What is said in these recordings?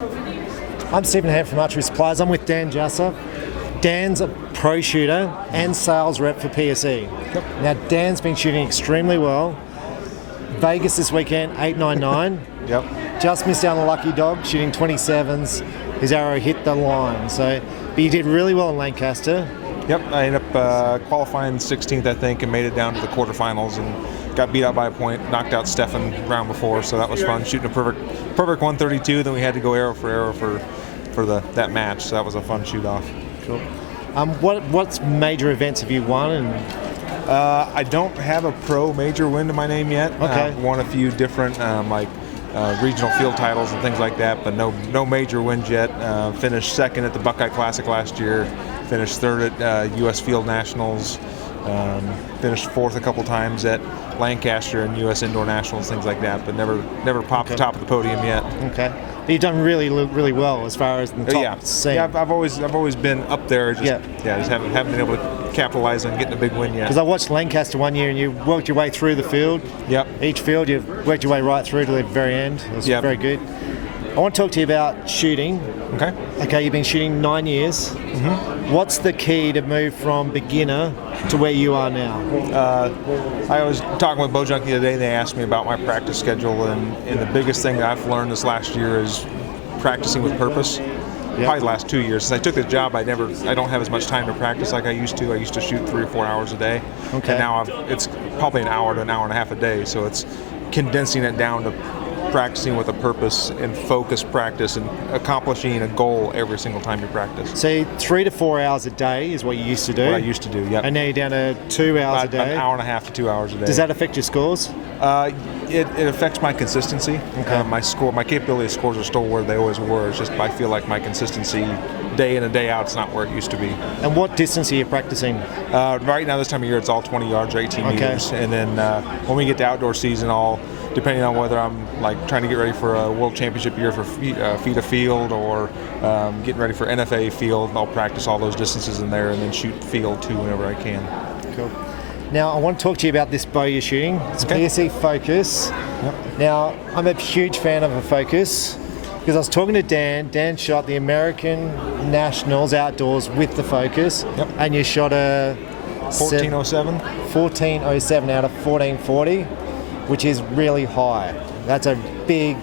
I'm Stephen Hann from Archery Supplies. I'm with Dan Jasa. Dan's a pro shooter and sales rep for PSE. Yep. Now, Dan's been shooting extremely well. Vegas this weekend, 899. Yep. Just missed out on the lucky dog, shooting 27s. His arrow hit the line. But you did really well in Lancaster. Yep. I ended up qualifying 16th, I think, and made it down to the quarterfinals and got beat out by a point. Knocked out Stefan round before, so that was fun. Shooting a perfect 132. Then we had to go arrow for arrow for that match. So that was a fun shoot off. Cool. What major events have you won? And I don't have a pro major win to my name yet. Okay. Won a few different regional field titles and things like that, but no major wins yet. Finished second at the Buckeye Classic last year. Finished third at U.S. Field Nationals. Finished fourth a couple times at Lancaster and U.S. Indoor Nationals, things like that, but never popped the top of the podium yet. Okay. But you've done really well as far as the top scene. Yeah, I've always been up there. Just haven't been able to capitalize on getting a big win yet. Because I watched Lancaster one year and you worked your way through the field. Yep. Each field, you worked your way right through to the very end. It was very good. I want to talk to you about shooting. Okay. Okay, you've been shooting 9 years. Mm-hmm. What's the key to move from beginner to where you are now? I was talking with Bow Junkie the other day. They asked me about my practice schedule, and the biggest thing that I've learned this last year is practicing with purpose. Probably the last 2 years. Since I took this job, I don't have as much time to practice like I used to. I used to shoot 3 or 4 hours a day. Okay. And now it's probably an hour to an hour and a half a day. So it's condensing it down to practicing with a purpose and focused practice and accomplishing a goal every single time you practice. So 3 to 4 hours a day is what you used to do? What I used to do, yeah. And now you're down to 2 hours a day? An hour and a half to 2 hours a day. Does that affect your scores? It affects my consistency. Okay. My capability scores are still where they always were. It's just I feel like my consistency day in and day out, it's not where it used to be. And what distance are you practicing? Right now, this time of year, it's all 20 yards or 18 meters. And then when we get to outdoor season, depending on whether I'm trying to get ready for a world championship year for FIDA field or getting ready for NFA field, I'll practice all those distances in there and then shoot field too whenever I can. Cool. Now, I want to talk to you about this bow you're shooting. It's PSE Focus. Yep. Now, I'm a huge fan of a Focus because I was talking to Dan. Dan shot the American Nationals outdoors with the Focus. Yep. And you shot a 1407? 1407 out of 1440, which is really high. That's a big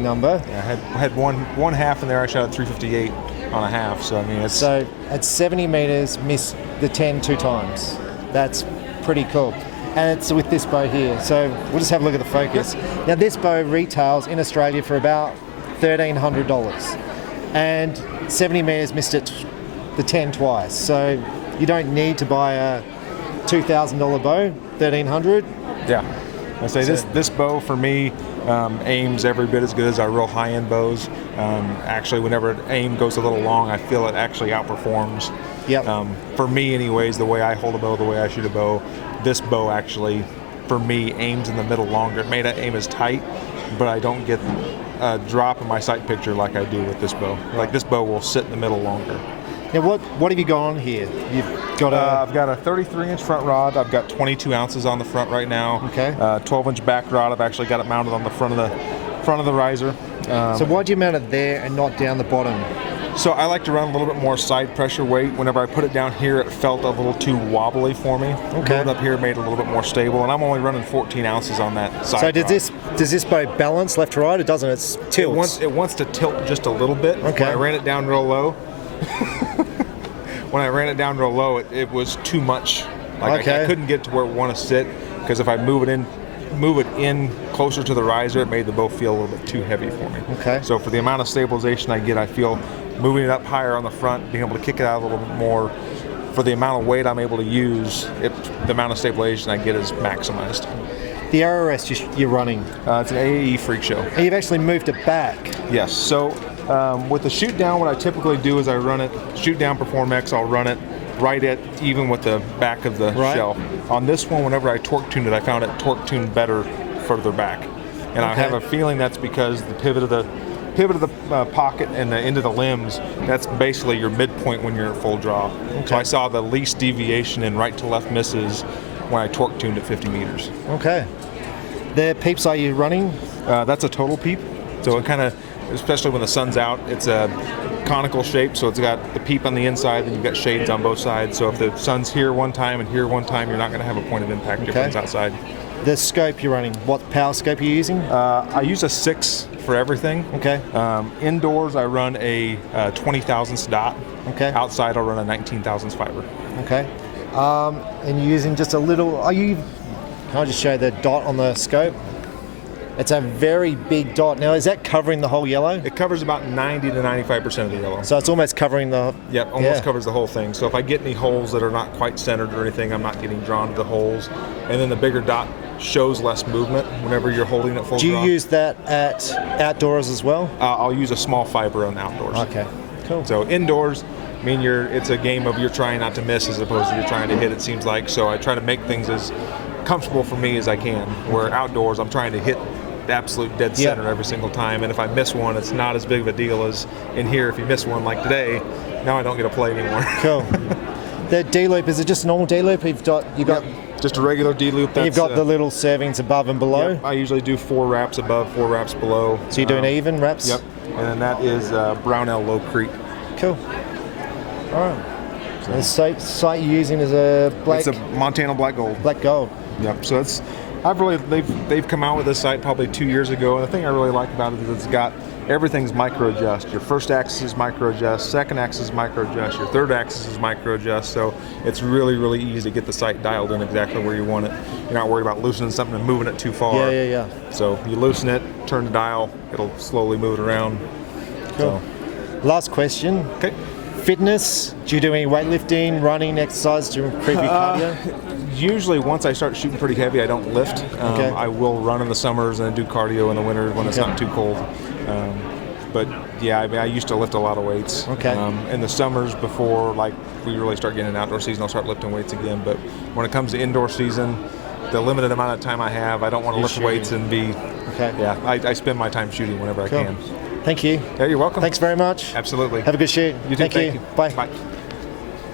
number. Yeah, I had one half in there. I shot at 358 on a half. So I mean, it's so at 70 meters, missed the 10 two times. That's pretty cool. And it's with this bow here. So we'll just have a look at the Focus. Yep. Now this bow retails in Australia for about $1,300, and 70 meters missed it the 10 twice. So you don't need to buy a $2,000 bow, $1,300. Yeah. I say this bow for me aims every bit as good as our real high-end bows. Actually, whenever aim goes a little long, I feel it actually outperforms. Yep. For me, anyways, the way I hold a bow, the way I shoot a bow, this bow actually, for me, aims in the middle longer. It may not aim as tight, but I don't get a drop in my sight picture like I do with this bow. Like this bow will sit in the middle longer. Now, what have you got on here? You've got I've got a 33-inch front rod. I've got 22 ounces on the front right now. Okay. 12-inch back rod. I've actually got it mounted on the front of the riser. So why do you mount it there and not down the bottom? So I like to run a little bit more side pressure weight. Whenever I put it down here, it felt a little too wobbly for me. Okay. Put it up here made it a little bit more stable, and I'm only running 14 ounces on that side. So rod. does this bow balance left to right? It doesn't. It's tilts. It wants to tilt just a little bit. Okay. When I ran it down real low. It was too much. I couldn't get to where it want to sit because if I move it in closer to the riser, it made the bow feel a little bit too heavy for me. Okay. So for the amount of stabilization I get, I feel moving it up higher on the front, being able to kick it out a little bit more, for the amount of weight I'm able to use, the amount of stabilization I get is maximized. The arrow rest you're running. It's an AAE Freak Show. And you've actually moved it back. Yes. So with the shoot down, what I typically do is I run it, shoot down Perform X, I'll run it right at even with the back of the shell. On this one, whenever I torque tuned it, I found it torque tuned better further back. And I have a feeling that's because the pivot of the pocket and the end of the limbs, that's basically your midpoint when you're at full draw. Okay. So I saw the least deviation in right to left misses when I torque tuned at 50 meters. Okay. The peeps are you running? That's a total peep. So it kind of especially when the sun's out. It's a conical shape, so it's got the peep on the inside, and you've got shades on both sides. So if the sun's here one time and here one time, you're not going to have a point of impact difference outside. The scope you're running, what power scope are you using? I use a 6 for everything. Okay. Indoors, I run a 20 thousandths dot. Okay. Outside, I'll run a 19 thousandths fiber. Okay. And you're using just a little. Can I just show the dot on the scope? It's a very big dot. Now, is that covering the whole yellow? It covers about 90 to 95% of the yellow. So it's almost covering the... Yep, almost covers the whole thing. So if I get any holes that are not quite centered or anything, I'm not getting drawn to the holes. And then the bigger dot shows less movement whenever you're holding it full Do you draw. use that at outdoors as well? I'll use a small fiber on outdoors. Okay, cool. So indoors, I mean, it's a game of you're trying not to miss as opposed to you're trying to hit, it seems like. So I try to make things as comfortable for me as I can. Where outdoors, I'm trying to hit the absolute dead center every single time, and if I miss one, it's not as big of a deal as in here. If you miss one like today, now I don't get to play anymore. Cool. The D loop, is it just a normal D loop? You've got just a regular D loop. You've got the little servings above and below. Yep, I usually do 4 wraps above, 4 wraps below. So you're doing even wraps. Yep, and then that is Brownell Low Creek. Cool. All right. So the sight you're using is a black. It's a Montana Black Gold. Black Gold. Yep. So it's. They've come out with this sight probably 2 years ago, and the thing I really like about it is it's got everything's micro adjust. Your first axis is micro adjust, second axis is micro adjust, your third axis is micro adjust. So it's really, really easy to get the sight dialed in exactly where you want it. You're not worried about loosening something and moving it too far. Yeah. So you loosen it, turn the dial, it'll slowly move it around. Cool. Last question. Okay. Fitness, do you do any weightlifting, running, exercise to improve your cardio? Usually once I start shooting pretty heavy, I don't lift. I will run in the summers and do cardio in the winter when it's not too cold. But yeah, I mean, I used to lift a lot of weights. Okay. In the summers before we really start getting an outdoor season, I'll start lifting weights again. But when it comes to indoor season, the limited amount of time I have, I don't want to lift weights and be... Okay. Yeah, I spend my time shooting whenever I can. Thank you. Yeah, you're welcome. Thanks very much. Absolutely. Have a good shoot. You too. Thank you. Bye. Bye.